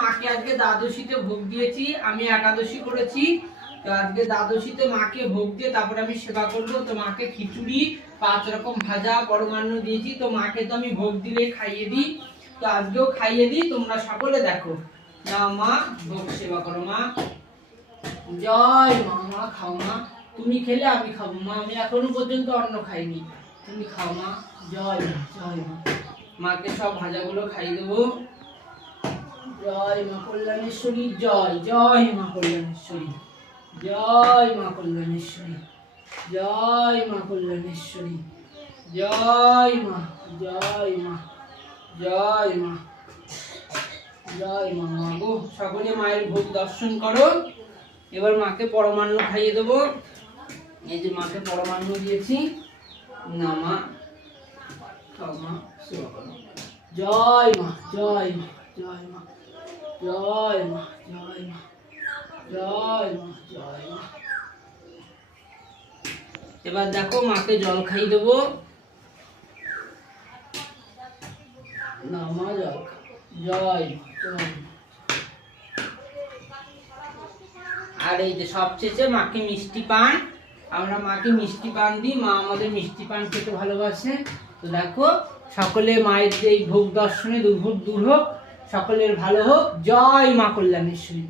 মাকে আজকে দ্বাদশীতে ভোগ দিয়েছি, আমি একাদশী করেছি। তো আজকে দ্বাদশীতে মাকে ভোগ দিয়ে তারপরে আমি সেবা করবো। তো মাকে খিচুড়ি 5 রকম ভাজা পরমান্ন দিয়েছি। তো মাকে তো আমি ভোগ দিলে খাইয়ে দিই, তো আজকেও খাইয়ে দিই। তোমরা সকলে দেখো, নাও মা ভোগ সেবা করো। মা জয় মা। মা খাও মা, তুমি খেলে আমি খাবো মা, আমি এখনো পর্যন্ত অন্ন খাইনি, তুমি খাও মা। জয় মা, জয় মা। মাকে সব ভাজাগুলো খাইয়ে দেবো। জয় মা কল্যাণেশ্বরী, জয় জয় মা কল্যাণেশ্বরী, জয় মা কল্যাণেশ্বরী, জয় মা কল্যাণেশ্বরী, জয় মা, জয় মা, জয় মা, জয় মা। মা গো, সকলে মায়ের ভোগ দর্শন করো। এবার মাকে পরমান্ন খাইয়ে দেবো। এই যে মাকে পরমান্ন দিয়েছি, না মা খাও মা, সেবা করো। জয় মা, জয় মা, জয় মা, জয় মা, জয় মা, জয় মা, জয় মা। এবার দেখো মাকে জল খাইয়ে দেবো। না মা জল খাও। জয় মা, জয় মা। আর এই যে সবশেষে মাকে মিষ্টি পান, আমরা মাকে মিষ্টি পান দিই, মা আমাদের মিষ্টি পান খেতে ভালোবাসে। তো দেখো সকলে মায়ের এই ভোগ দর্শনে দুর্ভোগ দূর হোক, সকলের ভালো হোক। জয় মা কল্যাণেশ্বরী।